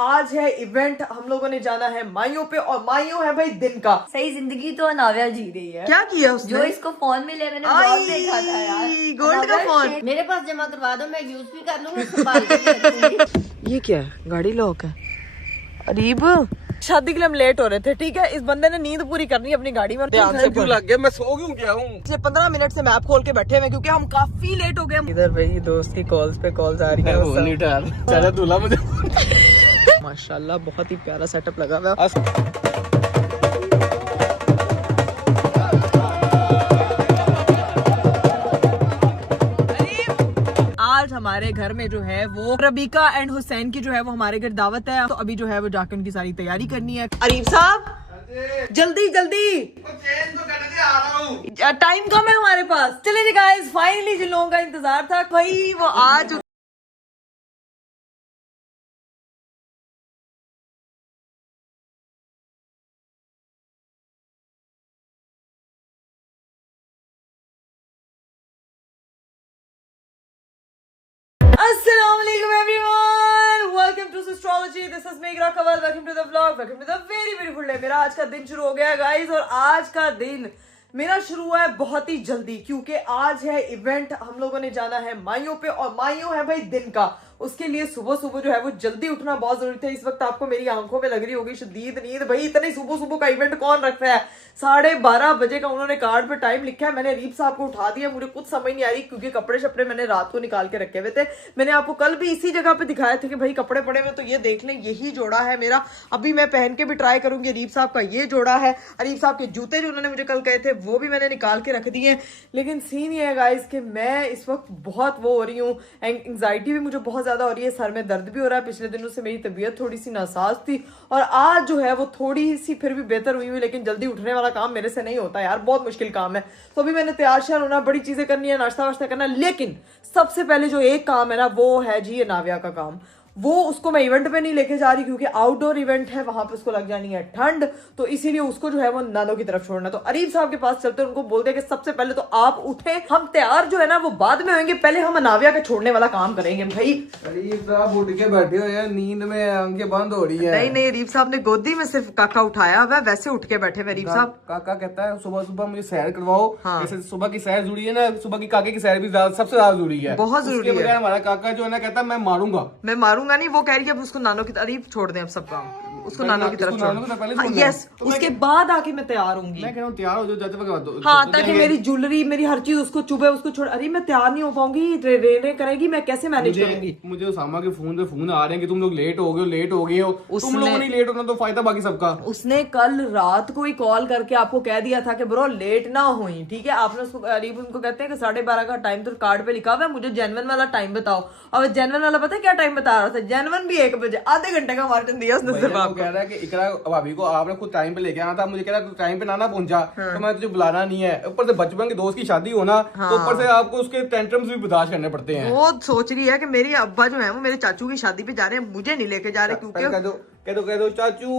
आज है इवेंट, हम लोगों ने जाना है माइयों पे और माइयों है भाई दिन का। सही जिंदगी तो अनाव्या जी रही है। क्या किया उसने? जो इसको फोन मिले मैंने बहुत देखा था यार, गोल्ड का फोन मेरे पास जमा करवा दो, मैं यूज भी कर लूंगी, संभाल के भी रखूंगी। ये क्या है? गाड़ी लॉक है। अरीब, शादी के लिए हम लेट हो रहे थे, ठीक है। इस बंदे ने नींद पूरी करनी है अपनी गाड़ी में। ध्यान से क्यों लग गया? मैं सो क्यों गया हूँ? पिछले 15 मिनट से मैप खोल के बैठे हुए क्योंकि हम काफी लेट हो गए। इधर भाई दोस्त की कॉल्स पे कॉल्स आ रही है। चलो दूल्हा मुझे माशाल्लाह बहुत ही प्यारा सेटअप लगा हुआ है। आज हमारे घर में जो है वो रबीका एंड हुसैन की जो है वो हमारे घर दावत है, तो अभी जो है वो जाकर उनकी सारी तैयारी करनी है। अरीब साहब जल्दी जल्दी, टाइम कम है हमारे पास। चले जी गाइस, फाइनली जिन लोगों का इंतजार था भाई वो आज Assalamualaikum everyone, welcome to Astrology. This is Meghra Kawal. Welcome to the vlog. Welcome to the very beautiful day. मेरा आज का दिन शुरू हो गया गाइस, और आज का दिन मेरा शुरू हुआ है बहुत ही जल्दी क्योंकि आज है इवेंट। हम लोगों ने जाना है माइयों पे और माइयों है भाई दिन का। उसके लिए सुबह सुबह जो है वो जल्दी उठना बहुत जरूरी था। इस वक्त आपको मेरी आंखों में लग रही होगी शदीद नींद। भाई इतने सुबह सुबह का इवेंट कौन रख रहा है? 12:30 बजे का उन्होंने कार्ड पे टाइम लिखा है। मैंने अरीब साहब को उठा दिया, मुझे कुछ समझ नहीं आ रही क्योंकि कपड़े शपड़े मैंने रात को निकाल के रखे हुए थे। मैंने आपको कल भी इसी जगह पे दिखाया था कि भाई कपड़े पड़े हुए, तो ये देख लें, यही जोड़ा है मेरा। अभी मैं पहन के भी ट्राई करूंगी। अरीब साहब का ये जोड़ा है। अरीब साहब के जूते जो उन्होंने मुझे कल कहे थे वो भी मैंने निकाल के रख दिए। लेकिन सीन ये है गाइस कि मैं इस वक्त बहुत वो हो रही हूँ, एंग्जाइटी भी मुझे बहुत ज्यादा हो रही है, सर में दर्द भी हो रहा है। पिछले दिनों से मेरी तबीयत थोड़ी सी नासाज थी और आज जो है वो थोड़ी सी फिर भी बेहतर हुई हुई, लेकिन जल्दी उठने वाला काम मेरे से नहीं होता यार, बहुत मुश्किल काम है। तो अभी मैंने तैयार श्यार होना, बड़ी चीजें करनी है, नाश्ता वाश्ता करना है। लेकिन सबसे पहले जो एक काम है ना वो है जी अनाव्या का काम। वो उसको मैं इवेंट पे नहीं लेके जा रही क्योंकि आउटडोर इवेंट है, वहां पे उसको लग जानी है ठंड, तो इसीलिए उसको जो है वो नानो की तरफ छोड़ना। तो अरीब साहब के पास चलते हैं, उनको बोलते हैं कि सबसे पहले तो आप उठे, हम तैयार जो है ना वो बाद में होंगे, पहले हम अनाव्या के छोड़ने वाला काम करेंगे। भाई अरीब साहब उठ के बैठे हो यार, नींद में आंखें बंद हो रही है। नहीं, अरीब साहब ने गोदी में सिर्फ काका उठाया हुआ, वैसे उठ के बैठे हुए अरीब साहब। काका कहता है सुबह सुबह मुझे सैर करवाओ। हाँ। जैसे सुबह की सैर जुड़ी है ना, सुबह की काके की सैर भी सबसे ज्यादा जुड़ी है, बहुत जरूरी है। हमारा काका जो है ना कहता है मैं मारूंगा। मैं मारूंगा नहीं, वो कह रही है उसको नानो की तरफ छोड़ दें, अब सब काम उसको नानो की तरफ छोड़। यस, उसके बाद आके मैं तैयार होंगी। मैं कह रहा हूँ तैयार हो जो जाते वक्त। हाँ, ताकि मेरी ज्वेलरी मेरी हर चीज उसको चुभे, उसको छोड़। अरे मैं तैयार नहीं हो पाऊंगी, रे करेगी, मैं कैसे मैनेज करूंगी? मुझे उसामा के फोन पे फोन आ रहे हैं कि तुम लोग लेट हो गए हो। तुम लोगों ने लेट होना तो फायदा बाकी सबका। उसने कल रात को ही कॉल करके आपको कह दिया था कि ब्रो लेट ना हुई, ठीक है। आपने उसको अरीब उनको कहते हैं कि 12:30 का टाइम तो कार्ड पे लिखा हुआ है, मुझे जेनवन वाला टाइम बताओ। और जेनवन वाला पता है क्या टाइम बता रहा था? जेनवन भी 1 बजे, आधे घंटे का मार्जिन दिया उसने सिर्फ आपको। कह रहा है कि इकरा भाभी को आपने खुद टाइम पे लेके आना था, मुझे कह रहा है टाइम पे ना पहुंचा तो मैं तुझे बुलाना नहीं है। ऊपर से बचपन के दोस्त की शादी होना, तो ऊपर से आपको उसके टेंट्रम्स भी बर्दाश्त करने पड़ते हैं। वो सोच रही है कि मेरी अब्बा जो है वो मेरे चाचू की शादी पे जा रहे हैं, मुझे नहीं लेके जा रहे क्योंकि कह दो चाचू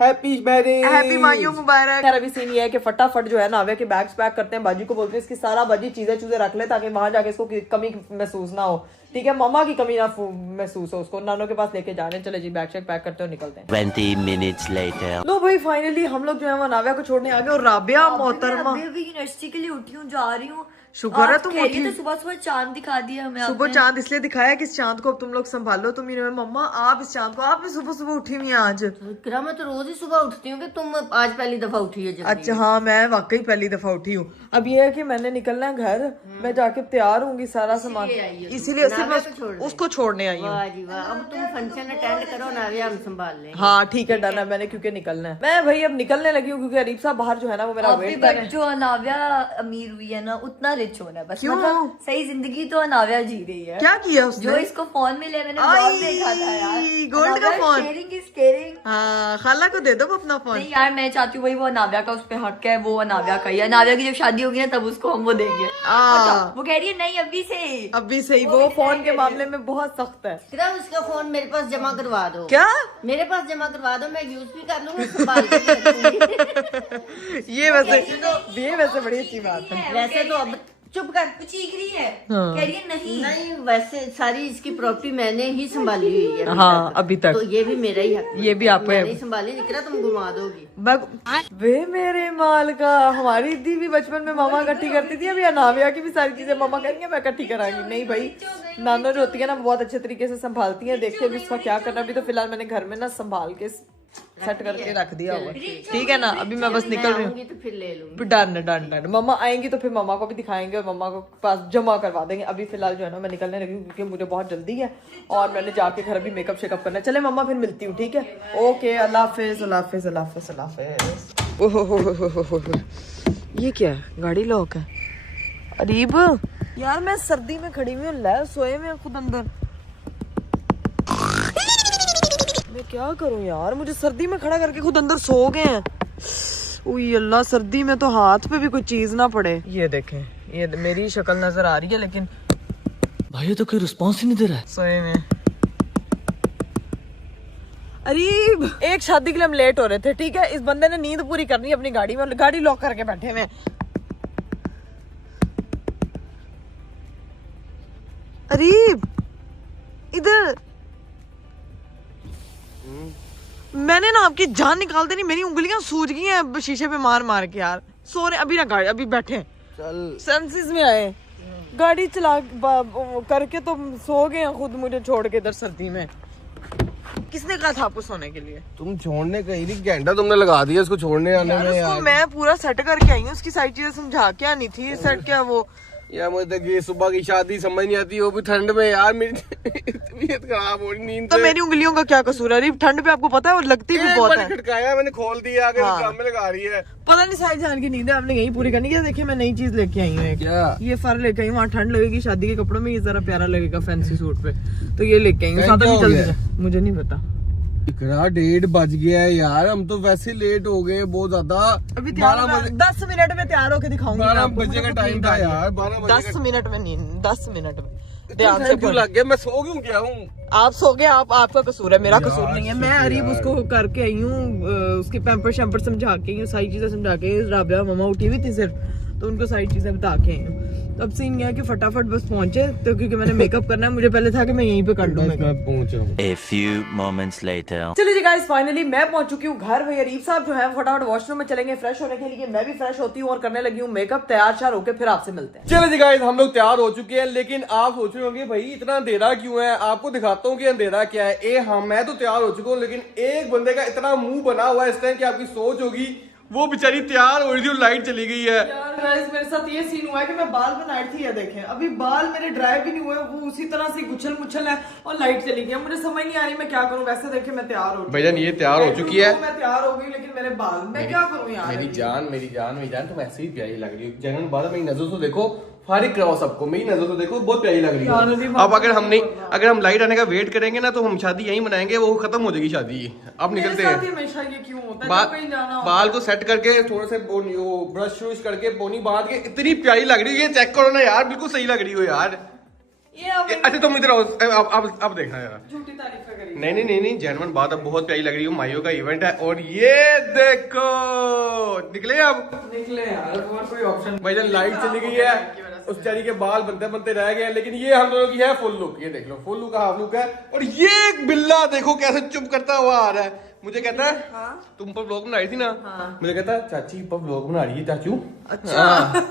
हैप्पी मैरिज, हैप्पी माइयों मुबारक। खैर अभी सीन ये है कि फटाफट जो है नाव्या के बैग्स पैक करते हैं। बाजी को बोलते हैं इसकी सारा बाजी चीजें रख ले ताकि वहां जाके इसको कमी महसूस ना हो, ठीक है। मम्मा की कमी ना महसूस हो उसको। नानो के पास लेके जा रहे हैं। चले जी बैग चेक पैक करते हो, निकलते हैं। 20 minutes later. लो भाई फाइनली हम लोग जो है वो नाव्या को छोड़ने आ गए। और राबिया मोहतरमा अभी यूनिवर्सिटी के लिए उठी हूँ, जा रही हूँ। शुक्र है तुम उठी। तो सुबह सुबह चांद दिखा दिया हमें। सुबह चांद इसलिए दिखाया कि इस चांद को अब तुम लोग संभालो। तुम मम्मा आप इस चांद को, आप भी सुबह सुबह उठी हुई आज। इकरा मैं तो रोज ही सुबह उठती हूँ कि तुम आज पहली दफा उठी है जल्दी। अच्छा हाँ, मैं वाकई पहली दफा उठी हूँ। अब ये है कि मैंने निकलना है घर, मैं जाके तैयार होंगी सारा सामान, इसीलिए सिर्फ उसको छोड़ने आई हूँ। वाह जी वाह, अब तुम फंक्शन अटेंड करो ना, हम संभाल लें। हाँ ठीक है, डन है मैंने, क्योंकि निकलना है। मैं भाई अब निकलने लगी हूँ क्योंकि अरीब साहब बाहर जो है ना वो मेरा वेट कर रहे हैं। जो अनाव्या अमीर हुई है ना उतना रिच होना है बस। मतलब सही जिंदगी तो अनाव्या जी रही है। क्या किया उसने? जो इसको फोन मिले मैंने बहुत देखा था यार, गोल्ड का फोन। Sharing is caring. हाँ, खाला को दे दो अपना फोन। नहीं यार, मैं चाहती हूँ भाई वो अनाव्या का उस पे हक है, वो अनाव्या का ही। अनाव्या की जब शादी होगी ना तब उसको हम वो देंगे। वो कह रही है नहीं अभी से ही वो फोन के मामले में बहुत सख्त है। इकरा उसका फोन मेरे पास जमा करवा दो। क्या? मेरे पास जमा करवा दो, मैं यूज भी कर लूंगी, संभाल के भी रखूंगी। ये वैसे बड़ी अच्छी बात है। वैसे तो अब चुप कर। वो चीख रही है, हाँ। कह रही है नहीं। नहीं, वैसे सारी इसकी प्रॉपर्टी मैंने ही संभाली हुई है हाँ, अभी तक। तो ये भी मेरा ही हक है। ये भी आपका है। मैंने ही संभाली, निकला तुम घुमा दोगी। वे मेरे माल का। हमारी दी भी बचपन में मामा इकट्ठी करती थी, अभी अनाविया की भी सारी चीजें मामा करेंगे, मैं इकट्ठी करांगी। नहीं भाई, नानो जो होती है ना बहुत अच्छे तरीके से संभालती है। देखते हैं अभी इसका क्या करना। अभी तो फिलहाल मैंने घर में ना संभाल के सेट करके रख दिया हुआ। ठीक है ना, अभी मैं बस निकल रही हूँ। आऊंगी तो फिर ले लूंगी। डन। मम्मा आएंगी तो फिर मम्मा को भी दिखाएंगे और मम्मा को पास जमा करवा देंगे। अभी फिलहाल जो है ना मैं निकलने लगी हूँ क्योंकि मुझे बहुत जल्दी है और मैंने जाके घर अभी मेकअप शेकअप करना है। चले मम्मा, फिर मिलती हूँ। ठीक है, ओके, अल्लाह हाफिज, अल्लाह हाफिज, अल्लाह हाफिज, अल्लाह हाफिज। ओहो, ये क्या है? गाड़ी लॉक है। अरीब यार, मैं सर्दी में खड़ी हुई हूँ, लै सोए में खुद अंदर। मैं क्या करूं यार, मुझे सर्दी में खड़ा करके खुद अंदर सो गए हैं। उई अल्लाह, सर्दी में तो हाथ पे भी कोई चीज ना पड़े। ये देखें, ये मेरी शक्ल नजर आ रही है लेकिन भाई तो कोई रिस्पॉन्स ही नहीं दे रहा है। सोए में। अरीब, एक शादी के लिए हम लेट हो रहे थे। ठीक है, इस बंदे ने नींद पूरी करनी है अपनी गाड़ी में, गाड़ी लॉक करके बैठे हुए। अरीब इधर, मैंने ना आपकी जान निकाल देनी, मेरी उंगलियां सूज गई हैं शीशे पे मार मार के यार। सो रहे अभी ना, गाड़ी अभी बैठे चल सेंसेस में आए, गाड़ी चला करके तो सो गए हैं खुद मुझे छोड़ के इधर सर्दी में। किसने कहा था आपको सोने के लिए? तुम छोड़ने गई थी, घंटा तुमने लगा दिया इसको छोड़ने आने यार में उसको यार। मैं पूरा सेट करके आई हूँ, उसकी सारी चीजें समझा के आनी थी। सेट क्या वो यार मुझे तो ये सुबह की शादी समझ नहीं आती, वो भी ठंड में यार। मेरी तबीयत खराब हो रही नींद तो से। मेरी उंगलियों का क्या कसूर है? अरीब ठंड पे आपको पता है वो लगती भी एक बहुत बार है। खटकाया मैंने, खोल दिया, आगे हाँ। काम में लगा रही है। पता नहीं सारी जान की नींद है आपने यही पूरी करनी है। देखिए मैं नई चीज लेके आई हूँ एक। क्या? ये फर लेके आई हूँ, वहाँ ठंड लगेगी शादी के कपड़ों में, ये जरा प्यारा लगेगा फैंसी सूट पे, तो ये लेके आई हूँ। क्या साथ हो जल्दी गया? से, मुझे नहीं पता। इतना 1:30 बज गया है यार, हम तो वैसे लेट हो गए हैं बहुत ज्यादा। अभी 12 बजे 10 मिनट में तैयार होके दिखाऊंगी। 12 बजे का टाइम था यार, 12 बजे 10 मिनट में नहीं, 10 मिनट में का ध्यान से टाइम क्यों पढ़। लग गया? मैं सो क्यों गया हूँ? आप सो गए, आपका कसूर है, मेरा यार, कसूर नहीं है। मैं शुक्र अरीब यार। उसको करके आई हूँ, उसकी पैम्पर शैम्पर समझा के आई हूँ, सारी चीजें समझा के। राबिया मम्मा उठी हुई थी सिर्फ, तो उनको सारी चीजें बता के आई हूँ। तो अब सीन ये है कि फटाफट बस पहुंचे, तो क्योंकि मैंने मेकअप करना है, मुझे पहले था कि मैं यहीं पे कर लूँ मेकअप। मैं पहुंच रहा हूँ। A few moments later. चलिए जी गाइस, फाइनली मैं पहुंच चुकी हूँ घर। भाई अरीब साहब जो है फटाफट वॉशरूम में चलेंगे फ्रेश होने के लिए। मैं भी फ्रेश होती हूँ और करने लगी हूँ मेकअप। तैयार शार होके फिर आपसे मिलते हैं। चलो जी गाइस, हम लोग तैयार हो चुके हैं, लेकिन आप सोच रहे होंगे भाई इतना अंधेरा क्यों है? आपको दिखाता हूँ कि अंधेरा क्या है। हाँ, मैं तो तैयार हो चुका हूँ, लेकिन एक बंदे का इतना मुंह बना हुआ है इस टाइम कि आपकी सोच होगी वो बेचारी तैयार हो रही थी और लाइट चली गई है। यार गाइस, मेरे साथ ये सीन हुआ है कि मैं बाल बनाई थी, ये देखें अभी बाल मेरे ड्राई भी नहीं हुए, वो उसी तरह से गुछल मुछल है और लाइट चली गई। मुझे समझ नहीं आ रही मैं क्या करूं। वैसे देखें मैं तैयार हो भैया ये तैयार हो चुकी है। मैं तैयार हो गई, लेकिन मेरे बाल मैं क्या करूं यार। मेरी जान तुम ऐसे ही प्यारी लग रही हो। जनरल बात है, मेरी नजर से देखो, फारिग कराओ सबको, मेरी नजर से देखो, बहुत प्यारी लग रही है। अब अगर हम लाइट आने का वेट करेंगे ना तो हम शादी यहीं मनाएंगे, वो खत्म हो जाएगी शादी। अब निकलते हैं। हमेशा ये क्यों होता है जब कहीं जाना हो? बाल को सेट करके थोड़े से ब्रश व्रश करके पोनी बांध के इतनी प्यारी लग रही है। ये चेक करो ना यार, बिल्कुल सही लग रही हो यार। अच्छा तुम इधर आओ, अब देखना यार। झूठी तारीफ करी। नहीं जेन्युइन बात, अब बहुत प्यारी लग रही है। माइयो का इवेंट है और ये देखो निकले अब निकले यार, और कोई ऑप्शन भाई लाइट चली गई है, उस चारी के बाल बनते रह गए हैं, लेकिन ये हम दोनों की है फुल लुक। ये देख लो, फुल लुक का हाफ लुक है। और ये बिल्ला देखो कैसे चुप करता हुआ आ रहा है। मुझे कहता है तुम पर व्लॉग बना रही थी ना। मुझे कहता है चाची पर व्लॉग बना रही है चाचू। अच्छा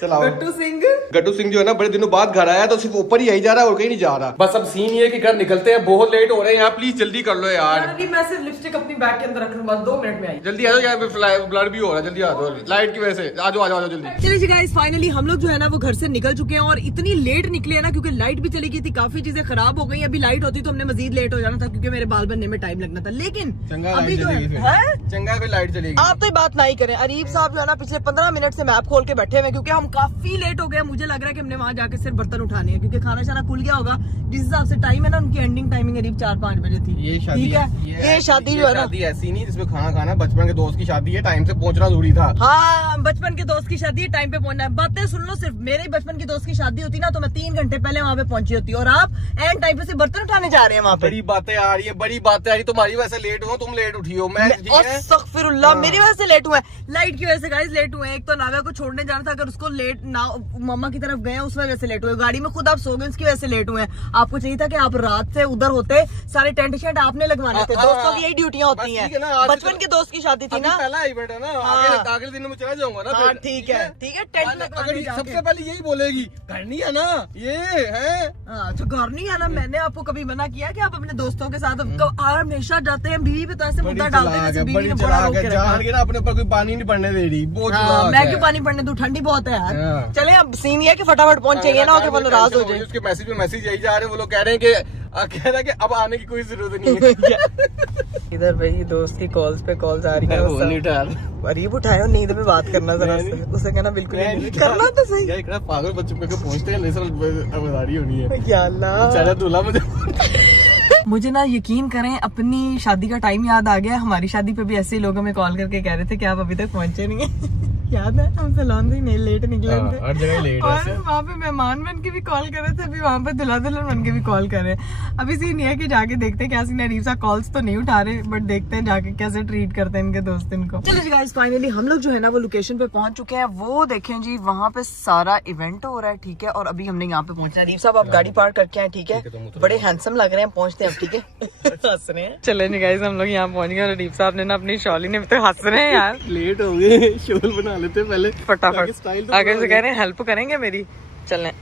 चलाओ। गट्टू सिंह जो है ना बड़े दिनों बाद घर आया, तो सिर्फ ऊपर ही आई जा रहा है और कहीं नहीं जा रहा। बस अब सीन ये है कि घर निकलते हैं, बहुत लेट हो रहे हैं यहाँ, प्लीज जल्दी कर लो यार। मैं सिर्फ लिपस्टिक अपनी बैग के अंदर रख लूं, बस 2 मिनट में आई। जल्दी आ जाओ, यहाँ पे ब्लर भी हो रहा है, जल्दी आ जाओ लाइट की वजह से। आ जाओ जल्दी। चलिए जी गाइस, फाइनली हम लोग जो है ना वो घर से निकल चुके हैं और इतनी लेट निकले हैं ना क्योंकि लाइट भी चली गई थी, काफी चीजें खराब हो गई। अभी लाइट होती तो हमने मजीद लेट हो जाना था क्योंकि मेरे बाल बनने में टाइम लगना था। लेकिन अभी जो है चंगा पे लाइट चलेगी। आप तो बात नहीं करें। अरीब साहब जो है ना पिछले 15 मिनट से मैप खोल के बैठे हुए क्योंकि हम काफी लेट हो गया। मुझे लग रहा है कि हमने वहां जाके सिर्फ बर्तन उठाने हैं क्योंकि खाना शाना खुल गया होगा। जिस हिसाब से टाइम है ना, उनकी एंडिंग टाइमिंग करीब 4-5 बजे थी। ये शादी ठीक है, ये शादी जो है ना, शादी ऐसी नहीं जिसमें खाना खाना, बचपन के दोस्त की शादी है, टाइम से पहुंचना जरूरी था। हाँ, बचपन के दोस्त की शादी है, टाइम पे पहुंचना है। बातें सुन लो, सिर्फ मेरे बचपन की दोस्त की शादी होती ना तो मैं 3 घंटे पहले वहां पे पहुंची होती, और आप एंड टाइम पे से बर्तन उठाने जा रहे हैं वहां पे। बड़ी बातें आ रही है, बड़ी बातें आ रही। तुम्हारी वजह से लेट हो, तुम लेट उठी हो। मैं अस्तगफिरुल्लाह, मेरी वजह से लेट हुआ है, लाइट की वजह से गाइस लेट हुए हैं। एक तो नाविया को छोड़ने जाना था, अगर उसको लेट ना मम्मा की तरफ गए उस वजह से लेट हुए, गाड़ी में खुद आप सो गए उसकी वजह से लेट हुए हैं। आपको चाहिए था कि आप रात से उधर होते, सारे टेंट शेंट आपने लगवाने थे। दोस्तों की यही ड्यूटियां होती हैं। बचपन के दोस्त की शादी थी ना, पहला इवेंट है ना, अगले दिन में चला जाऊंगा ना। हाँ ठीक है टेंट लगवाने सबसे पहले यही बोलेगी घर नहीं है ना, ये है अच्छा घर नहीं है ना। मैंने आपको कभी मना किया कि आप अपने दोस्तों के साथ हमेशा जाते हैं? बीवी पे तो ऐसे मुद्दा डालते हैं जैसे बीवी ने बड़ा रोक के रखा है। अपने ऊपर कोई पानी नहीं पड़ने दे रही। मैं क्यों पानी पड़ने दूं, ठंडी बहुत है यार। चले अब सीन ये है कि फटाफट पहुंचेंगे ना, कि वो नाराज हो जाए। उसके मैसेज पे मैसेज यही जा रहे हैं, वो लोग कह रहे हैं कि अब आने की कोई जरूरत नहीं है। इधर भाई दोस्त की कॉल्स पे कॉल्स आ रही है। अरीब उठाए नींद में बात करना जरा, उसे कहना बिल्कुल नहीं करना तो सही। यार पागल बच्चों पे पहुंचते हैं, अवधारी होनी है। या अल्लाह बेचारा दूल्हा मुझे ना यकीन करें अपनी शादी का टाइम याद आ गया। हमारी शादी पे भी ऐसे ही लोग हमें कॉल करके कह रहे थे कि आप अभी तक पहुंचे नहीं है। याद है हम सैलून से नहीं लेट निकले थे, हर जगह लेट है। और वहाँ पे मेहमान बन के भी कॉल कर रहे थे, अभी वहाँ पे दुल्हा दुल्हन बन के भी कॉल कर रहे हैं। अभी सीन ये है कि जाके देखते हैं क्या सीन है। रीसा कॉल्स तो नहीं उठा रहे, बट देखते हैं जाके कैसे ट्रीट करते हैं इनके दोस्त इनको। चलो जी गाइस फाइनली हम लोग जो है ना वो लोकेशन पे पहुंच चुके हैं। वो देखें जी वहाँ पे सारा इवेंट हो रहा है, ठीक है। और अभी हमने यहाँ पे पहुंचना है। रीफ साहब आप गाड़ी पार्क करके आए, ठीक है, बड़े हैंडसम लग रहे हैं, पहुंचते हैं अब, ठीक है। हंस रहे हैं। चले जी गाइस हम लोग यहाँ पहुंच गए और रीफ साहब ने ना अपनी शॉली ने तो हंस रहे हैं यार। लेट हो गए, शोल बना लेते पहले फटाफट आगे से कह रहे हैं हेल्प करेंगे मेरी। चलें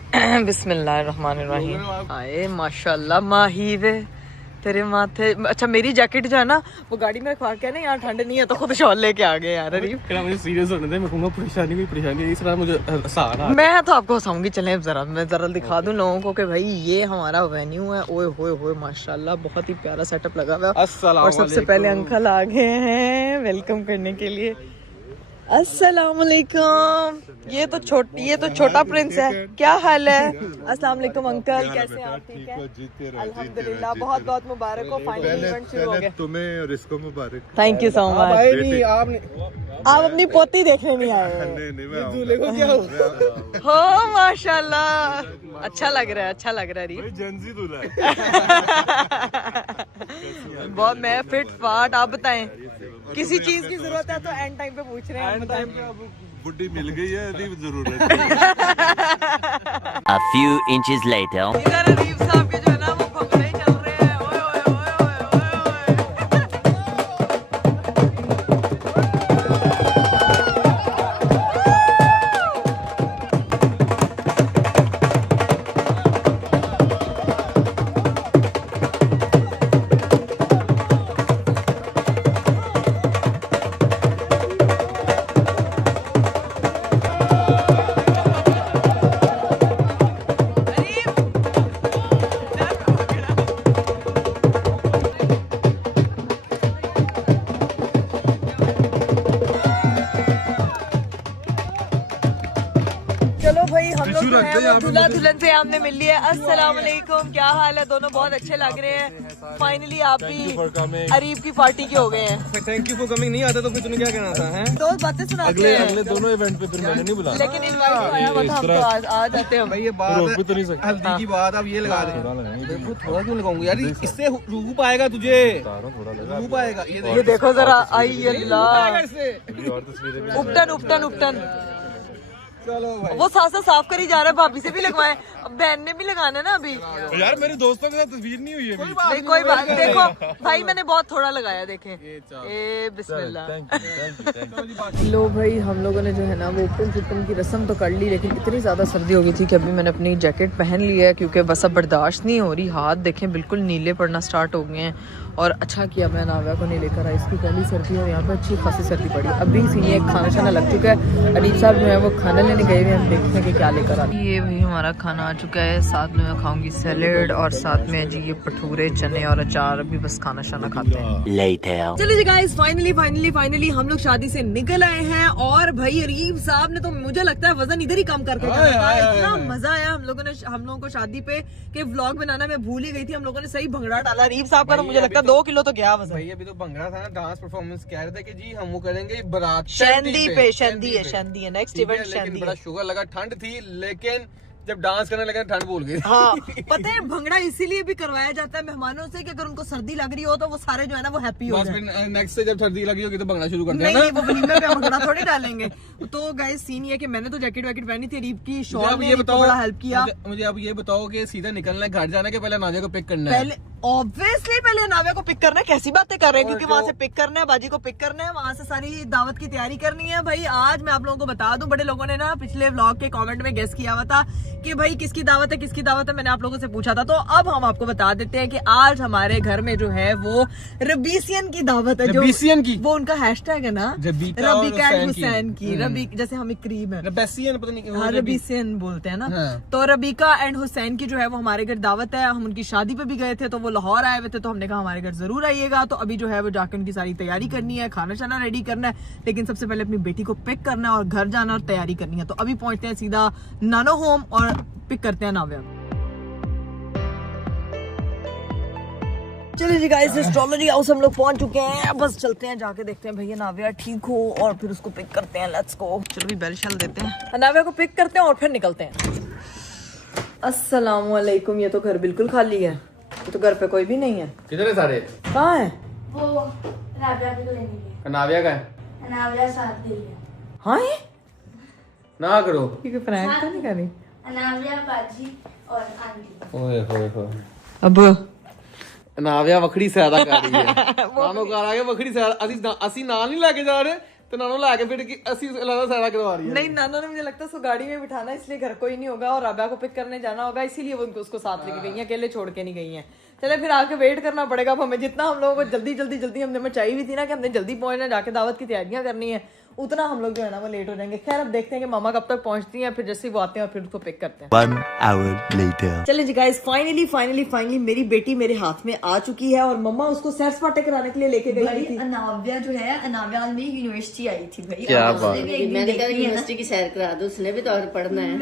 बिस्मिल्लाहिर्रहमानिर्रहीम। आए माशाल्लाह माही वे तेरे माथे। अच्छा मेरी जैकेट जो है ना वो गाड़ी में रखवा के ना, यहाँ ठंड नहीं है तो खुद शॉल लेके आ गए यार। अरीब मुझे सीरियस होने दे, मैं कहूंगा परेशानी इस तरह मुझे सहारा। मैं तो आपको हंसाऊंगी। चलें मैं जरा दिखा दूं लोगों को कि भाई ये हमारा वेन्यू है। ओए होए होए माशाल्लाह बहुत ही प्यारा सेटअप लगा हुआ है। और सबसे पहले अंकल आ गए हैं वेलकम करने के लिए। अस्सलाम वालेकुम। ये तो छोटा प्रिंस है। क्या हाल है? अस्सलाम वालेकुम अंकल, कैसे हैं आप? ठीक है अल्हम्दुलिल्लाह। बहुत बहुत मुबारक हो, फाइनली इवेंट शुरू हो गया। तुम्हें और इसको मुबारक। Thank you so much. आप अपनी पोती देखने नहीं आए? नहीं मैं हो माशाल्लाह, अच्छा लग रहा है, अच्छा लग रहा है। जेंजी दूल्हा है। बहुत मैं फिट फाट। आप बताएं किसी चीज की जरूरत है तो एंड टाइम पे पूछ रहे हैं। बुड्ढी मिल गई है, अभी जरूरत है। A few inches later. इधर अरीब साहब के जो है ना वो भंगड़े चल रहे हैं। ओए ओए ओए ओए चलो भाई हम लोग जो है वो दूल्हा दुल्हन से हमने मिल लिया। अस्सलाम वालेकुम, क्या हाल है? दोनों बहुत अच्छे लग रहे हैं। फाइनली आप भी अरीब की पार्टी के हो गए हैं। Thank you for coming. नहीं आता तो फिर तूने क्या कहना था? हैं दो बातें सुनाते हैं। अगले दोनों इवेंट पे फिर मैंने नहीं बुलाया। लेकिन इनवाइट तो आया हुआ था, हम तो आ जाते हैं। भाई ये बात रोक भी तो नहीं सकते। हल्दी की बात अब ये लगा दे। देखो थोड़ा क्यों लगाऊंगा यार, इससे रूप आएगा तुझे, रूप आएगा। ये देखो जरा, आई अल्लाह, और तस्वीरें उपटन उपटन उपटन। चलो भाई वो साथ साफ करी जा रहा है। भाभी से भी लगवाए, अब बहन ने भी लगाना है ना अभी। यार मेरे दोस्तों के साथ तस्वीर नहीं हुई है मेरी। नहीं कोई बात, देखो भाई मैंने बहुत थोड़ा लगाया, देखें। ए बिस्मिल्लाह। लो भाई हम लोगों ने जो है ना वो उपटन सुपटन की रस्म तो कर ली, लेकिन इतनी ज़्यादा सर्दी हो गई थी कि अभी मैंने अपनी जैकेट पहन ली है, क्योंकि बस अब बर्दाश्त नहीं हो रही। हाथ देखें बिल्कुल नीले पड़ना स्टार्ट हो गए हैं। और अच्छा किया मैं नाव्या को नहीं लेकर आई, इसकी पहली सर्दी और यहाँ पे अच्छी खासी सर्दी पड़ी। अभी सीनियर खाना शाना लग चुका है। अरीब साहब जो है वो खाना लेने गए हुए हैं, हम देखते हैं कि क्या लेकर आते हैं। ये भाई हमारा खाना आ चुका है, साथ में मैं खाऊंगी सैलेड और साथ में जी ये भटूरे चने और अचार। अभी बस खाना शाना खाते हैं। Later. चलिए जी गाइस फाइनली हम लोग शादी से निकल आए हैं। और भाई अरीब साहब ने तो मुझे लगता है वजन इधर ही कम करके जाना था। इतना मजा आया हम लोगों को शादी पे कि व्लॉग बनाना मैं भूल ही गई थी। हम लोगों ने सही भंगड़ा डाला। अरीब साहब का तो मुझे लगता है 2 किलो तो गया वजन। भाई अभी तो भंगड़ा था ना, डांस परफॉर्मेंस कह रहे थे कि जी हम वो करेंगे बारात शहंदी है नेक्स्ट इवेंट लेकिन शहंदी बड़ा है। शुगर लगा, ठंड थी लेकिन जब डांस करने लगे ठंड भूल गई। हाँ पता है भंगड़ा इसीलिए भी करवाया जाता है मेहमानों से कि अगर उनको सर्दी लग रही हो तो वो सारे जो है ना वो हैप्पी हो बस जाए। फिर नेक्स्ट से जब सर्दी लगी होगी तो भंगड़ा शुरू करते हैं नहीं ना। नहीं वो वलीमे पे भंगड़ा थोड़ी डालेंगे। तो गाइस सीन ये कि मैंने तो जैकेट वैकेट पहनी थी, रीप की शॉल ने बड़ा हेल्प किया। मुझे अब ये बताओ कि सीधा निकलना है घर जाना के पहले नाजिया को पिक करना है? पहले ऑब्वियसली पहले नाविया को पिक करना है, कैसी बातें कर रहे हैं, क्योंकि वहां से पिक करना है, बाजी को पिक करना है, वहां से सारी दावत की तैयारी करनी है। भाई आज मैं आप लोगों को बता दूं, बड़े लोगों ने ना पिछले व्लॉग के कमेंट में गेस किया हुआ था कि भाई किसकी दावत है किसकी दावत है, मैंने आप लोगों से पूछा था। तो अब हम आपको बता देते हैं कि आज हमारे घर में जो है वो रबीसियन की दावत है। रबीसियन की? वो उनका हैशटैग है ना, रबीका और रबीका एंड हुसैन हुसैन की। रबी जैसे हम एक करीब है, रबीसियन पता नहीं, हाँ रबीसियन बोलते हैं ना। हाँ। तो रबीका एंड हुसैन की जो है वो हमारे घर दावत है। हम उनकी शादी पे भी गए थे, तो वो लाहौर आए हुए थे, तो हमने कहा हमारे घर जरूर आइएगा। तो अभी जो है वो जाके उनकी सारी तैयारी करनी है, खाना शाना रेडी करना है, लेकिन सबसे पहले अपनी बेटी को पिक करना है और घर जाना और तैयारी करनी है। तो अभी पहुंचते हैं सीधा नानो होम और पिक करते हैं नाव्या। चलिए जी गाइस, एस्ट्रोलॉजी हाउस हम लोग पहुंच चुके हैं, बस चलते हैं जाके देखते हैं भैया नाव्या ठीक हो और फिर उसको पिक करते हैं। Let's go. चलो भी बेल शल देते हैं, नाव्या को पिक करते हैं और फिर निकलते हैं। अस्सलाम वालेकुम। ये तो घर बिल्कुल खाली है, ये तो घर पे कोई भी नहीं है। किधर है सारे? कहाँ है? वो नाव्या को लेने गए। नाविया का है? नाव्या साथ दे लिया। हाँ है? ना करो, क्योंकि प्रैंक तो नहीं करी। नाव्या बाजी और आंटी। ओए होए होए। अब नाविया वखड़ी सैदा कर रही है। नानो घर आके वखड़ी सैदा ਅਸੀਂ ਨਾਲ ਨਹੀਂ ਲੈ ਕੇ ਜਾ ਰਹੇ ਤੇ ਨਾਨੋ ਲੈ ਕੇ ਫਿਰ ਕਿ ਅਸੀਂ ਅਲੱਗ सैदा करवा रही है। नहीं, नाना ने मुझे लगता है उसको गाड़ी में बिठाना, इसलिए घर कोई नहीं होगा और राबिया को पिक करने जाना होगा, इसीलिए वो उसको साथ लेके गई हैं, अकेले छोड़ के नहीं गई हैं। चले फिर आके वेट करना पड़ेगा अब हमें। जितना हम लोगों को जल्दी हमने मचाई हुई थी ना कि हमने जल्दी पहुंचना, जाके दावत की तैयारियां करनी है, उतना हम लोग जो है ना वो लेट हो जाएंगे। खैर अब देखते हैं कि मामा कब तक पहुंचती हैं, फिर जैसे वो आते हैं और फिर उसको पिक करते हैं। 1 hour later. चलिए जी गाइस, फाइनली मेरी बेटी मेरे हाथ में आ चुकी है और मम्मा उसको सैर सपाटे कराने के लिए लेके गई भाई थी। अनाव्या जो है, अनाव्या में यूनिवर्सिटी आई थी भाई। क्या उसने बात। भी एक दिन मैंने कहा देखी है ना। यूनिवर्सिटी की सैर करा दो, उसने भी तो और पढ़ना है।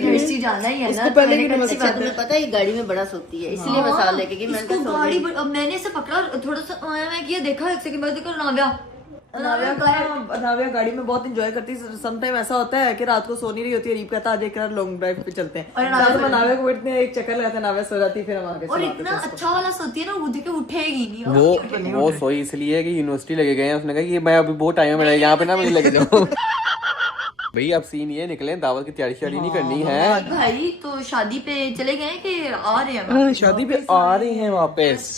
यूनिवर्सिटी जाना ही है ना। उसको पहले मैंने कहा, यूनिवर्सिटी अच्छा तुम्हें पता है ये गाड़ी में बड़ा सोती है, इसलिए मैं साथ लेके गई। मैंने इसको कहा गाड़ी सो अब मैंने इसे पकड़ा और थोड़ा सा मैं किया, देखा एक सेकंड बाद देखा नाव्या नाव्या गाड़ी में बहुत एंजॉय करती है। समटाइम ऐसा होता है कि रात को सो नहीं रही होती है, रीप कहता आज एक लॉन्ग ड्राइव पे चलते हैं, और नाव्या को बैठते हैं, एक चक्कर लगाते हैं, नाव्या सो जाती है, फिर हम आगे और चलाते इतना हैं उसको। अच्छा वाला सोती है ना, उठ के उठेगी नहीं। वो सोई इसलिए कि यूनिवर्सिटी लेके गए हैं। उसने कहा कि मैं अभी बहुत टाइम है मेरा यहाँ पे ना, मुझे लेके जाओ। भाई अब सीन ये निकले, दावत की तैयारी शादी नहीं करनी है भाई। तो शादी पे चले गए कि आ रहे हैं? शादी पे आ रहे हैं वापस।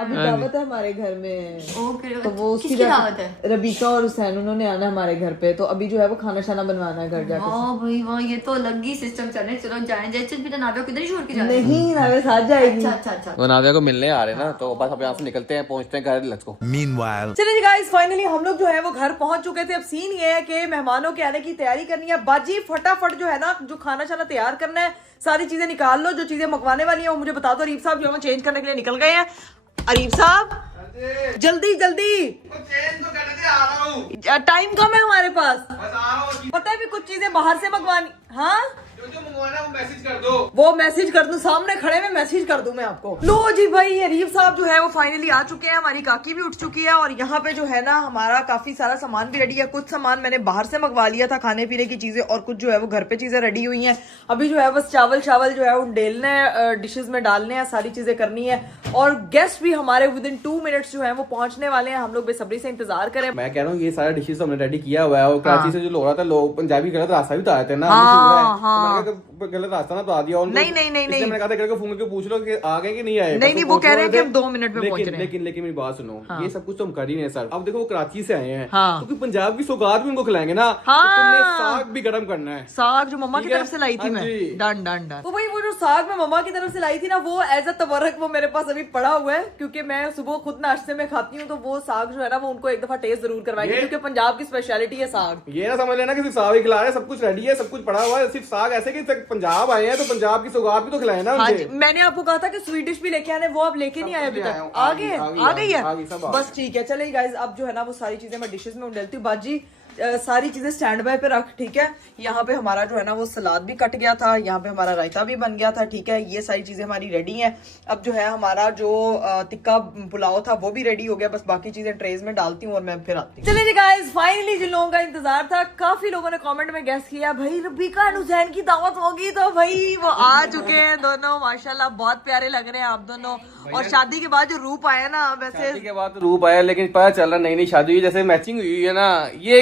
अभी दावत है हमारे घर में, ओके। तो वो उसकी किसकी दावत है? रबीका और हुसैन उन्होंने आना है हमारे घर पे, तो अभी जो है वो खाना शाना बनवाना है घर जाके। हाँ भाई वाह, ये तो अलग ही सिस्टम चल रहा है। चलो जाएं जैसे भी नाव्या को इधर ही छोड़ के जाना है। नहीं, नाव्या साथ जाएगी। अच्छा वो नाविया को मिलने आ रहे हैं ना, तो बस अब यहाँ से निकलते हैं, पहुंचते हैं घर। Let's go. Meanwhile. चलिए जी गाइस, फाइनली हम लोग जो है वो घर पहुंच चुके थे। अब सीन ये है कि मेहमानों के आने की तैयारी करनी है। बाजी फटाफट जो है ना, जो खाना शाना तैयार करना है, सारी चीजें निकाल लो, जो चीजें मंगवाने वाली है वो मुझे बता दो। अरीफ साहब जो है चेंज करने के लिए निकल गए हैं। अरीफ साहब जल्दी टाइम कम है हमारे पास, पता है भी कुछ चीजें बाहर से मंगवानी। हाँ जो मंगवाना वो मैसेज कर दो। वो मैसेज कर दूं, सामने खड़े में मैसेज कर दूं मैं आपको। लो जी भाई, अरीफ साहब जो है वो फाइनली आ चुके हैं, हमारी काकी भी उठ चुकी है और यहाँ पे जो है ना हमारा काफी सारा सामान भी रेडी है। कुछ सामान मैंने बाहर से मंगवा लिया था, खाने पीने की चीजें, और कुछ जो है वो घर पे चीजें रेडी हुई हैं। अभी जो है बस चावल जो है उंडेलने हैं, डिशेज में डालने हैं, सारी चीजें करनी है। और गेस्ट भी हमारे विद इन 2 मिनट्स जो है वो पहुंचने वाले हैं। हम लोग बेसब्री से इंतजार करें। मैं कह रहा हूँ ये सारा डिशेस हमने रेडी किया हुआ है, और कराची से जो लोग रहा था, लोग पंजाबी गलत रास्ता भी तो आए थे ना, गलत रास्ता ना तो आ दिया उनको। नहीं। मैंने कहा था फोन करके पूछ लो कि आ गए कि नहीं आए। नहीं, वो कह रहे हैं कि हम 2 मिनट में पहुंच रहे हैं। लेकिन मेरी बात सुनो, ये सब कुछ तो हम कर ही नहीं है सर। अब देखो वो कराची से आए हैं, हाँ। क्योंकि पंजाब की सौगात भी उनको खिलाएंगे ना, हाँ। तो तुमने साग भी गर्म करना है। साग जो मम्मा की ठीक है? तरफ से लाई थी हाँ मैं, जी। डन। तो भाई वो जो साग मैं मम्मा की तरफ से लाई थी ना, वो एज अ तबर्रक वो मेरे पास अभी पड़ा हुआ है, क्योंकि मैं सुबह खुद नाश्ते में खाती हूँ। तो वो साग जो है ना वो उनको एक दफा टेस्ट जरूर करवाएंगे, क्योंकि पंजाब की स्पेशलिटी है साग। ये ना समझ लेना कि सिर्फ साग ही खिला रहे हैं, सब कुछ रेडी है, सब कुछ पड़ा हुआ है, सिर्फ साग ऐसे कि पंजाब आए हैं तो पंजाब की सौगात भी तो खिलाए ना हाँ उनसे। जी, मैंने आपको कहा था कि स्वीट डिश भी लेके आने, वो आप लेके नहीं आए अभी तक। आ गई है, आ गई, सब आ बस ठीक है। चलिए गाइस, अब जो है ना वो सारी चीजें मैं डिशेस में उंडेलती हूँ। बाजी सारी चीजें स्टैंड बाय पे रख, ठीक है। यहाँ पे हमारा जो है ना वो सलाद भी कट गया था, यहाँ पे हमारा रायता भी बन गया था, ठीक है। ये सारी चीजें हमारी रेडी हैं। अब जो है हमारा जो टिक्का पुलाव था वो भी रेडी हो गया, बस बाकी चीजें ट्रेज में डालती हूँ और मैं फिर आती हूँ। चलिए गाइस, फाइनली जिन लोगों का इंतजार था, काफी लोगों ने कमेंट में गेस किया भाई रबीका एंड हुसैन की दावत होगी, तो भाई वो आ चुके हैं दोनों। माशाल्लाह बहुत प्यारे लग रहे हैं आप दोनों। और शादी के बाद जो रूप आया ना, वैसे शादी के बाद रूप आया, लेकिन पता चल रहा नई नई शादी हुई, जैसे मैचिंग हुई है ना। ये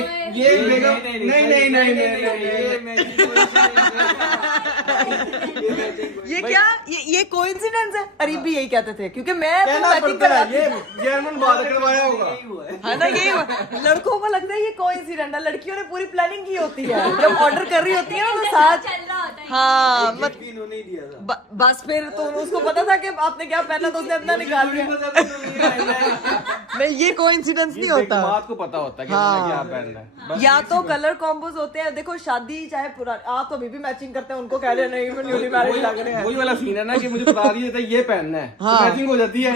ये क्या ये कोइंसिडेंस है? अरे भी यही कहते थे, क्योंकि मैं तो मैचिंग पड़ता है, कराती ये हूँ। जर्मन बात करवाया होगा, है ना, यही लड़कों को लगता है ये कोइंसिडेंट है, लड़कियों ने पूरी प्लानिंग की होती है। जब ऑर्डर कर रही होती है ना तो साथ, हाँ बस फिर तो उसको पता था कि आपने क्या पहना, तो उसने अपना निकाल लिया। नहीं, ये कोइंसिडेंस नहीं होता, बात को पता होता है कि उसने क्या पहनना है। या तो कलर कॉम्बोज होते हैं। देखो शादी चाहे पुरानी, आप तो अभी भी मैचिंग करते हैं, उनको कह रहे नहीं न्यूली मैरिज लग रहे हैं। वही वाला सीन है ना कि मुझे बता दिया था ये पहनना है, हाँ। तो मैचिंग हो जाती है।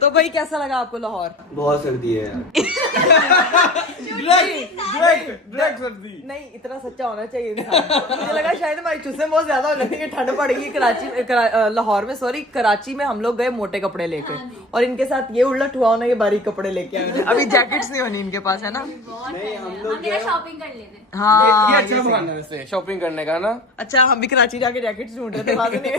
तो भाई कैसा लगा आपको लाहौर? बहुत सर्दी है यार। डायरेक्ट सर्दी। नहीं, इतना सच्चा होना चाहिए इंसान। मुझे लगा शायद हमारी चुस्सें बहुत ज्यादा हो जाती है, ठंड पड़ेगी लाहौर में, सॉरी कराची में हम लोग गए मोटे कपड़े लेके, और इनके साथ ये उल्टा हुआ होना, ये बारीक कपड़े लेके आए। अभी जैकेट्स नहीं होनी इनके पास, है ना। नहीं हम लोग शॉपिंग कर लेते। हाँ, ये अच्छा बहाना है वैसे शॉपिंग करने का ना। अच्छा, हम भी कराची जाके जैकेट्स ढूंढ रहे थे, वहां से नहीं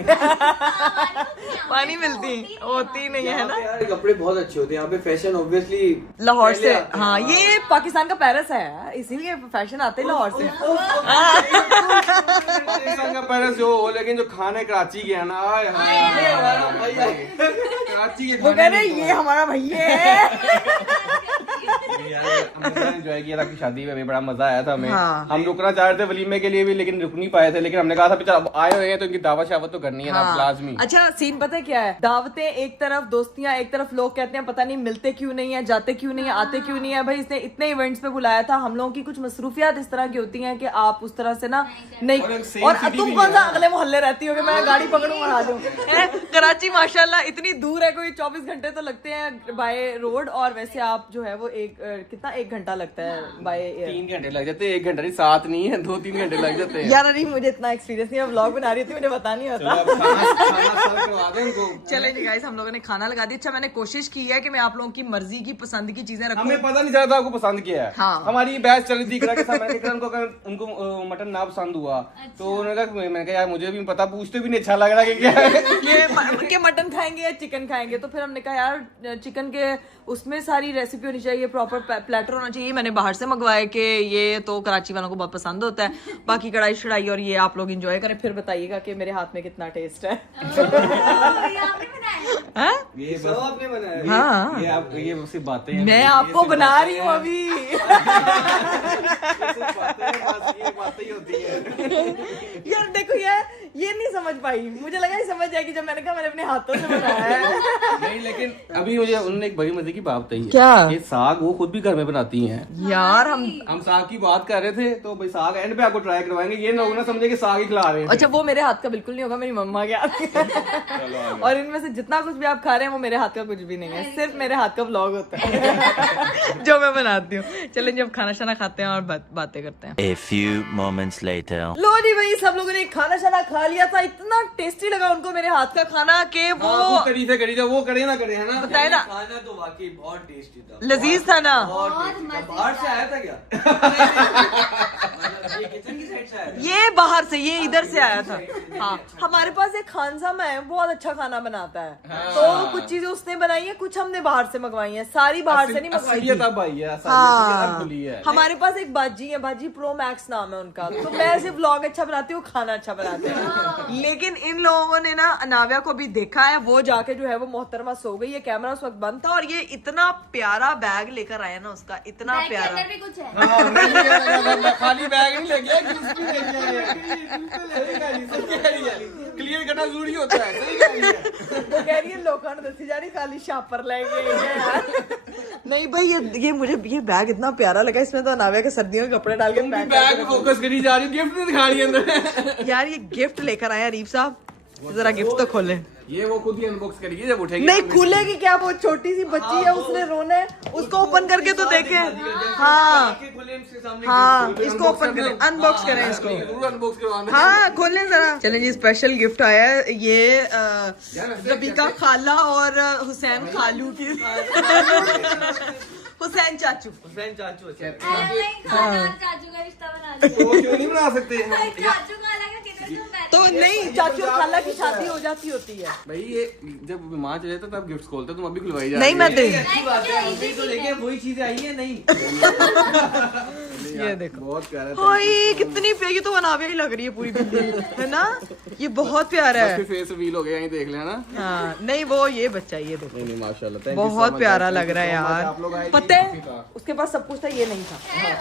पानी मिलती होती नहीं है ना। यार कपड़े बहुत अच्छे होते हैं यहाँ पे, फैशन ऑब्वियसली लाहौर से। हाँ, ये पाकिस्तान का पेरिस है, इसीलिए फैशन आते हैं लाहौर से। पाकिस्तान का पेरिस जो हो, लेकिन जो खाने कराची के है ना, कराची के वो कह रहे ये हमारा भैया है। हमने एंजॉय किया था आपकी शादी में, भी बड़ा मजा आया था हमें। हाँ। हम रुकना चाह रहे थे वलीमे के लिए भी, लेकिन रुक नहीं पाए थे। लेकिन हमने कहा था चल अब आए हुए हैं तो इनकी दावत शावत तो करनी है ना, लाजमी। अच्छा, सीन पता है क्या है? दावतें एक तरफ, दोस्तियां एक तरफ, लोग कहते हैं पता नहीं मिलते क्यों नहीं है, जाते क्यों नहीं है, आते क्यों नहीं है। भाई इसने इतने इवेंट्स पे बुलाया था, हम लोगों की कुछ मसरूफियात इस तरह की होती हैं कि आप उस तरह से ना नहीं। और तुम कौन सा अगले मोहल्ले रहती हो कि मैं गाड़ी पकड़ूं और आ जाऊं? कराची माशाल्लाह इतनी दूर है, कोई 24 घंटे तो लगते हैं बाय रोड, और वैसे आप जो है वो कितना 1 घंटा लगता है बाय 3 घंटे लग जाते हैं, 1 घंटा नहीं, 7 नहीं है, 2-3 घंटे लग जाते हैं। यार नहीं, मुझे इतना एक्सपीरियंस नहीं है, व्लॉग बना रही थी, मुझे पता नहीं होता। चलें जी गाइस, हम लोगों ने खाना लगा दिया। अच्छा, मैंने कोशिश की है कि मैं आप लोगों की मर्जी की पसंद की चीजें रखूं। हमें पता नहीं चला था आपको पसंद क्या है। हाँ। हमारी बहस चल रही थी इकरा के साथ। मैंने कहा उनको मटन ना पसंद हुआ, तो उन्होंने कहा, मैंने कहा यार मुझे भी पता, पूछते भी नहीं अच्छा लग रहा कि क्या है। ये मटन खाएंगे या चिकन खाएंगे, तो फिर हमने कहा यार चिकन के उसमें सारी रेसिपी होनी चाहिए, प्रॉपर प्लेटर होना चाहिए। मैंने बाहर से मंगवाया कि ये तो कराची वालों को बहुत पसंद होता है। बाकी कढ़ाई शढ़ाई और ये आप लोग एंजॉय करें, फिर बताइएगा कि मेरे हाथ में कितना टेस्ट है। ये सब आपने बनाया? हाँ, ये सिर्फ बातें हैं। मैं आपको बना रही हूँ अभी। बातें ही होती है। यार देखो ये नहीं समझ पाई, मुझे लगा ये समझ जाएगी जब मैंने कहा मैंने अपने हाथों से बनाया है। नहीं, लेकिन अभी मुझे उन्होंने एक बड़ी मजे की बात बताई है। क्या? ये साग वो खुद भी घर में बनाती हैं। यार हम साग की बात कर रहे थे, तो भाई साग एंड पे आपको ट्राई करवाएंगे, ये लोग ना समझे कि साग ही खिला रहे हैं। अच्छा, वो मेरे हाथ का बिल्कुल नहीं होगा, मेरी मम्मा के हाथ का। और इनमें से जितना कुछ भी आप खा रहे हैं वो मेरे हाथ का कुछ भी नहीं है, सिर्फ मेरे हाथ का व्लॉग होता है जो मैं बनाती हूँ। चलें जब खाना शाना खाते हैं और बातें करते हैं। A few moments later. लो जी भाई, सब लोगों ने खाना शाना खा लिया था। इतना टेस्टी लगा उनको मेरे हाथ का खाना कि वो तरीके करी जो वो करे ना करे, है ना। बताए ना, खाना तो वाकई बहुत टेस्टी था, लजीज था ना। बाहर से आया था क्या? ये किचन की साइड से आया था? ये बाहर से, ये इधर से आया था। हाँ, हमारे पास एक खान साहब है, बहुत अच्छा खाना बनाता है। तो कुछ चीजें उसने बनाई है, कुछ हमने बाहर से मंगवाई है, सारी बाहर से नहीं मंगवाई थी। हाँ, हमारे पास एक बाजी है, बाजी प्रो मैक्स नाम है उनका। तो मैं सिर्फ व्लॉग अच्छा बनाती हूँ, खाना अच्छा बनाते हैं। लेकिन इन लोगों ने ना अनाव्या को भी देखा है, वो जाके जो है वो मोहतरमा सो गई है, कैमरा उस वक्त बंद था। और ये इतना प्यारा बैग लेकर आया ना उसका, इतना प्यारा। भी कुछ है। खाली बैग नहीं ले गया, क्लियर करना जरूरी होता है। वो कह रही है लोखंड दसी जा रही, खाली शापर लेंगे। नहीं भाई, ये मुझे ये बैग इतना प्यारा लगा, इसमें तो अनाव्या के सर्दियों के कपड़े डाल के बैग फोकस करी जा रही, गिफ्ट नहीं दिखा रही अंदर। यार ये गिफ्ट लेकर आया अरीफ साहब, जरा गिफ्ट तो खोले। ये वो खुद ही अनबॉक्स करेगी जब उठेगी। नहीं खुलेगी क्या, वो छोटी सी बच्ची है, उसने रोना है, उसको ओपन करके तो देखे। हाँ हाँ, इसको ओपन करें, अनबॉक्स करें इसको। अनबॉक्स करवाना। हाँ खोलें जरा। चलें जी, स्पेशल गिफ्ट आया है ये रबीका खाला और हुसैन खालू की हुसैन चाचू। चाचू चाचू का रिश्ता बना तो क्यों नहीं बना सकते? चाचू का अलग है, किधर तुम बैठे? तो नहीं, चाचू और खाला की शादी हो जाती होती है। भाई ये जब माँ चले तो तब गिफ्ट खोलते, तुम अभी खुलवाई जा नहीं मैं दे, अच्छी बात है, अभी तो देखिए वही चीजें आई है नहीं। ये देखो बहुत प्यारा है। ओए कितनी प्यारी, तो अनाविया ही लग रही है पूरी बिल्ली, है ना? ये बहुत प्यारा है। फेस रिवील हो गया, यहीं देख लेना। हाँ नहीं वो ये बच्चा, ये देखो नहीं माशाल्लाह, thank you so बहुत much, प्यारा thank you लग रहा है so much, आप लोग यार। आए थे, पता काफी है था। उसके पास सब कुछ था, ये नहीं था।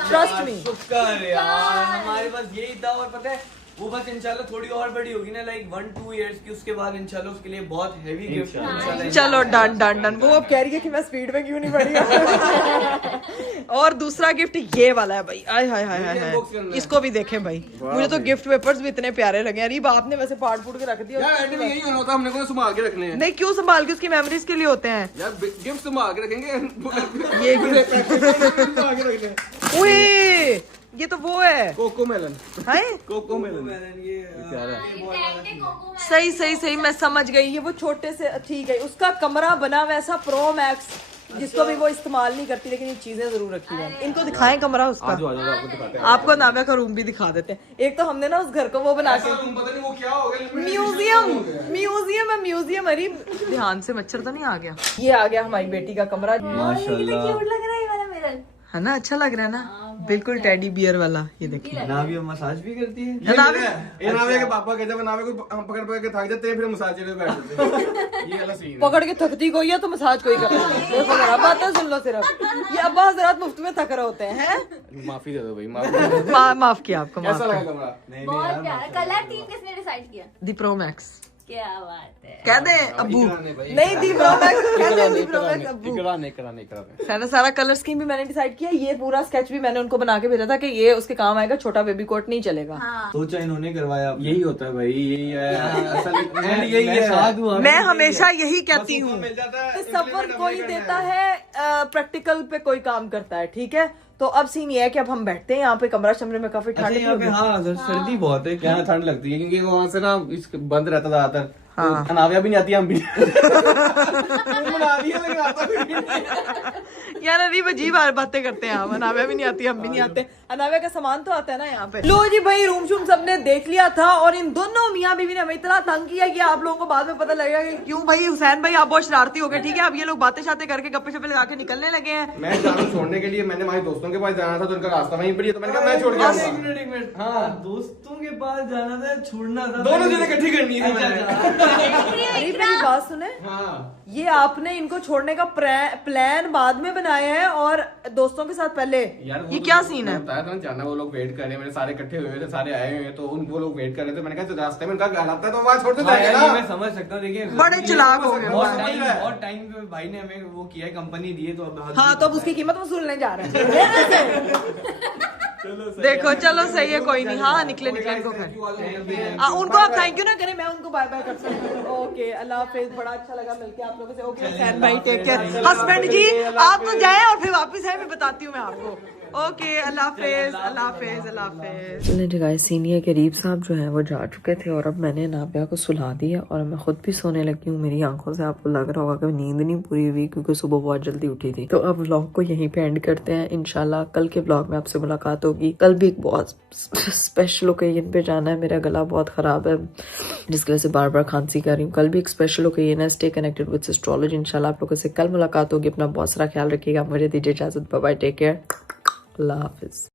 Trust me. शुक्र यार, हमारे पास यही था। और पता है वो बस इंशाल्लाह थोड़ी और बड़ी होगी ना, लाइक 1-2 इयर्स की, उसके बाद इंशाल्लाह उसके लिए बहुत हेवी गिफ्ट इंशाल्लाह। चलो डन डन डन। वो अब कह रही है कि मैं स्पीड में क्यों नहीं बढ़ी। और दूसरा गिफ्ट ये वाला है भाई, आय हाय हाय हाय हाय, इसको भी देखें भाई। मुझे तो गिफ्ट पेपर्स भी इतने प्यारे लगे। अरे आपने वैसे फाड़ फूट के रख दिया। यार एंड में यही होना होता है, हमने को संभाल के रखने हैं। नहीं क्यों संभाल के, उसकी मेमोरीज के लिए होते हैं यार गिफ्ट संभाल के रखेंगे। ये संभाल के रखने हैं। ओए ये तो वो है, कोको मेलन। है कोको मेलन सही सही सही, मैं समझ गई। ये वो छोटे से, ठीक है, उसका कमरा बना वैसा प्रो मैक्स, जिसको भी वो इस्तेमाल नहीं करती, लेकिन ये चीजें जरूर रखी हैं। इनको दिखाएं कमरा उसका। आपको दिखाते हैं। आपको नाव्या का रूम भी दिखा देते हैं। एक तो हमने ना उस घर को वो बना के पता नहीं वो क्या हो गया, म्यूजियम है, म्यूजियम। अरे ध्यान से मच्छर तो नहीं आ गया। ये आ गया हमारी बेटी का कमरा, माशाल्लाह। क्यूट लग रहा है ये वाला मिरर। है ना? अच्छा लग रहा है ना? बिल्कुल टेडी बियर वाला। ये देखिए ना भी मसाज भी करती है। ये नावे के पापा के, जब नावे को हम पकड़ के थक जाते हैं, फिर मसाज में बैठ जाते हैं। ये वाला सीन है। पकड़ के थकती कोई है तो मसाज कोई करता है। देखो जरा बातें सुन लो सिर्फ। ये अब्बा हजरात मुफ्त में थक रहे होते हैं। माफी दे दो भाई, माफी। माफ किया आपको, माफ कैसा लगा किया। कमरा? बहुत प्यारा कलर थीम किसने डिसाइड किया? दी प्रो मैक्स। क्या बात है। कह दे अब्बू, नहीं दी प्रो मैक्स, कह दे दी प्रो मैक्स अब्बू। कराने। सारा कलर स्कीम भी मैंने डिसाइड किया। ये पूरा स्केच भी मैंने उनको बना के भेजा था कि ये उसके काम आएगा। छोटा बेबी कोट नहीं चलेगा। सोचा इन्होंने करवाया। यही होता है भाई, यही है असल यही है। मैं हमेशा यही कहती हूँ, मिल जाता है। सफर कोई देता है, प्रैक्टिकल पे कोई काम करता है। ठीक है, तो अब सीन ये है कि अब हम बैठते हैं यहाँ पे, कमरा शमरे में काफी ठंड यहाँ पे हाँ सर्दी बहुत है। यहाँ ठंड लगती है क्योंकि वहाँ से ना इस बंद रहता ज्यादातर। हाँ। तो अनाविया भी नहीं आती, हम भी बना दिया, लेकिन आता भी नहीं। यार अभी अजीब बातें करते हैं हम। अनाव्या भी नहीं आती, हम भी नहीं आते। अनाव्या का सामान तो आता है ना यहाँ पे। लो जी भाई, रूम शूम सबने देख लिया था और इन दोनों मियाँ बीवी ने हमें इतना तंग किया कि आप लोगों को बाद में पता लगेगा कि क्यों भाई। हुसैन भाई आप बहुत शरारती हो गए, ठीक है? अब ये लोग बातें शातें करके गप्पे शप्पे लगा के निकलने लगे हैं। मैं जा रहा हूँ छोड़ने के लिए। मैंने हमारे दोस्तों के पास जाना था, तो उनका रास्ता वहीं पर ही है, तो मैंने कहा मैं छोड़ के आऊंगा। एक मिनट हाँ, दोस्तों के पास जाना था, छोड़ना था, दोनों चीजें इकट्ठी करनी थी मैंने। अरे मेरी बात सुने, हाँ, ये आपने इनको छोड़ने का प्लान बाद में बनाया है और दोस्तों के साथ पहले। यार ये क्या सीन है? बताया था ना, जाना वो लोग वेट कर रहे हैं, मेरे सारे इकट्ठे हुए थे, सारे आए हुए हैं, तो उनको लोग वेट कर रहे थे। मैंने कहा रास्ते में उनका घर आता है तो वहाँ छोड़ देते हैं ना। मैं समझ सकता हूँ। देखिए बड़े चालाक हो गए। बहुत टाइम पे भाई ने हमें वो किया है, कंपनी दी है, तो अब हाँ, तो अब उसकी कीमत वसूलने जा रहे हैं। देखो चलो सही है, कोई नहीं। हाँ निकले इनको घर। उनको आप थैंक यू ना करें, मैं उनको बाय बाय कर सकती हूँ। ओके अल्लाह हाफिज, बड़ा अच्छा लगा मिलके आप लोगों से। ओके हुसैन भाई टेक केयर। हस्बैंड जी आप तो जाएं और फिर वापस आए, मैं बताती हूँ मैं आपको। ओके अल्लाह हाफिज, अल्लाह हाफिज, अल्लाह हाफिज। चलिए जी गाइस, सीनियर करीब साहब जो है वो जा चुके थे और अब मैंने नाबिया को सुला दिया और मैं खुद भी सोने लगी हूँ। मेरी आंखों से आपको लग रहा होगा कि नींद नहीं पूरी हुई क्योंकि सुबह बहुत जल्दी उठी थी। तो अब व्लॉग को यहीं पे एंड करते हैं। इंशाल्लाह कल के व्लॉग में आपसे मुलाकात होगी। कल भी एक बहुत स्पेशल ओकेजन पे जाना है। मेरा गला बहुत खराब है जिसकी वजह से बार बार खांसी कर रही हूँ। कल भी एक स्पेशल ओकेजन है। Stay connected with astrology. इंशाल्लाह आप लोगों से कल मुलाकात होगी। अपना बहुत सारा ख्याल रखिएगा। मुझे दीजिए इजाजत। बाय बाय, टेक केयर, अल्लाह हाफिज।